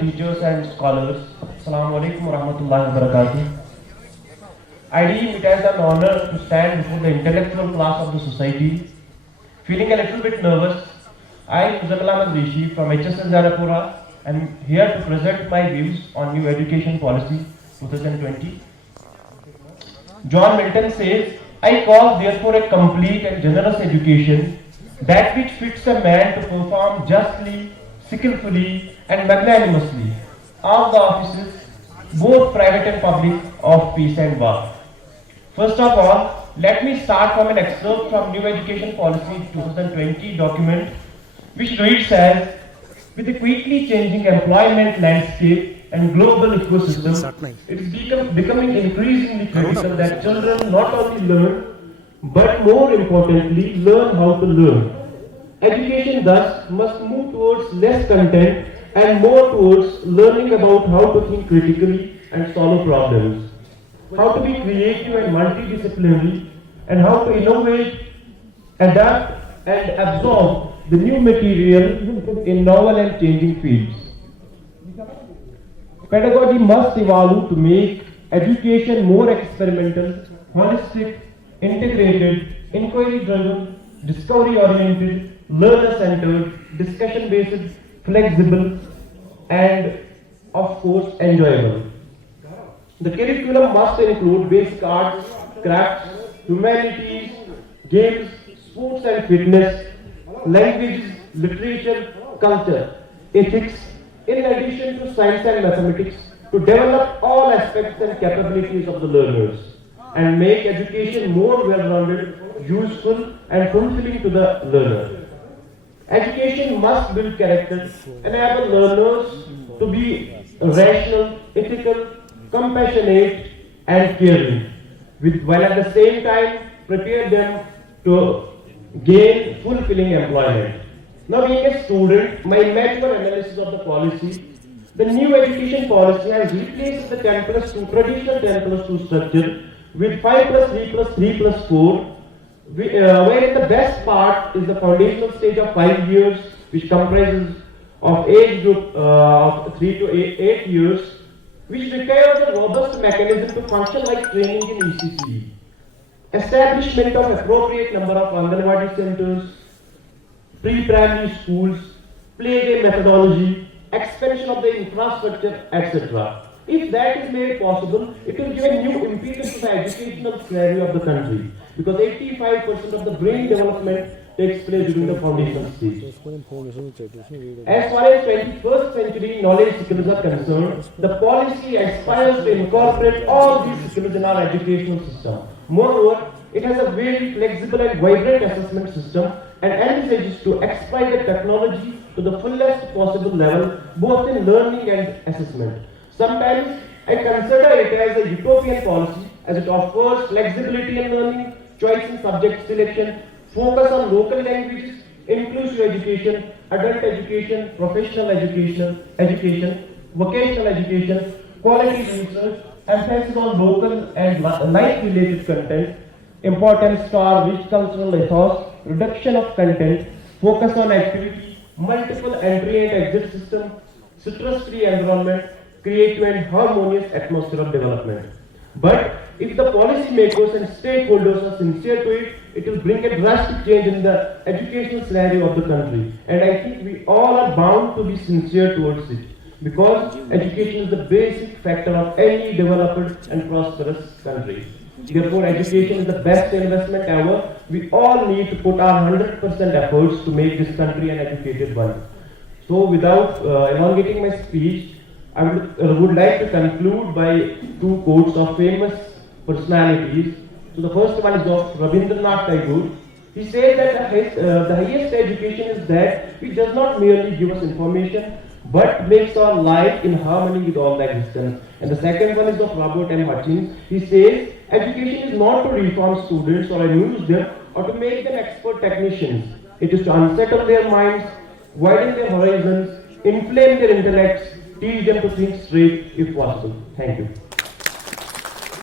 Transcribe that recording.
Teachers and scholars, Assalamu alaikum wa rahmatullahi wa barakatuh. I deem it as an honor to stand before the intellectual class of the society. Feeling a little bit nervous, I, Muzamil Reshi from HSS Zainapora, am here to present my views on new education policy 2020. John Milton says, I call therefore a complete and generous education that which fits a man to perform justly, skillfully and magnanimously all the offices, both private and public, of peace and war. First of all, let me start from an excerpt from New Education Policy 2020 document, which reads as, with the quickly changing employment landscape and global ecosystem, it is becoming increasingly critical that children not only learn, but more importantly, learn how to learn. Education thus must move towards less content and more towards learning about how to think critically and solve problems, how to be creative and multidisciplinary, and how to innovate, adapt and absorb the new material in novel and changing fields. Pedagogy must evolve to make education more experimental, holistic, integrated, inquiry-driven, discovery-oriented, learner-centered, discussion-based, flexible, and, of course, enjoyable. The curriculum must include basic arts, crafts, humanities, games, sports and fitness, languages, literature, culture, ethics, in addition to science and mathematics, to develop all aspects and capabilities of the learners and make education more well-rounded, useful and fulfilling to the learner. Education must build character, enable learners to be rational, ethical, compassionate and caring, while at the same time prepare them to gain fulfilling employment. Now, being a student, my mature analysis of the policy, the new education policy has replaced the 10+2 traditional 10+2 structure with 5+3+3+4, wherein the best part is the foundational stage of 5 years, which comprises of age group of 3 to 8 years, which requires a robust mechanism to function like training in ECCE. Establishment of appropriate number of Anganwadi centers, pre-primary schools, play-day methodology, expansion of the infrastructure, etc. If that is made possible, it will give a new impetus to the educational scenario of the country, because 85% of the brain development takes place during the foundational stage. As far as 21st century knowledge skills are concerned, the policy aspires to incorporate all these skills in our educational system. Moreover, it has a very flexible and vibrant assessment system and envisages to exploit the technology to the fullest possible level, both in learning and assessment. Sometimes I consider it as a utopian policy, as it offers flexibility in learning, choice in subject selection, focus on local languages, inclusive education, adult education, professional education, vocational education, quality research, emphasis on local and life-related content, importance to our rich cultural ethos, reduction of content, focus on activity, multiple entry and exit system, stress-free environment, creative and harmonious atmosphere of development. But if the policymakers and stakeholders are sincere to it, it will bring a drastic change in the educational scenario of the country. And I think we all are bound to be sincere towards it, because education is the basic factor of any developed and prosperous country. Therefore, education is the best investment ever. We all need to put our 100% efforts to make this country an educated one. So, without elongating my speech, I would like to conclude by two quotes of famous personalities. So the first one is of Rabindranath Tagore. He said that the highest education is that which does not merely give us information, but makes our life in harmony with all the existence. And the second one is of Robert M. Hutchins. He says, education is not to reform students or amuse them or to make them expert technicians. It is to unsettle their minds, widen their horizons, inflame their intellects, teach them to think straight if possible. Thank you.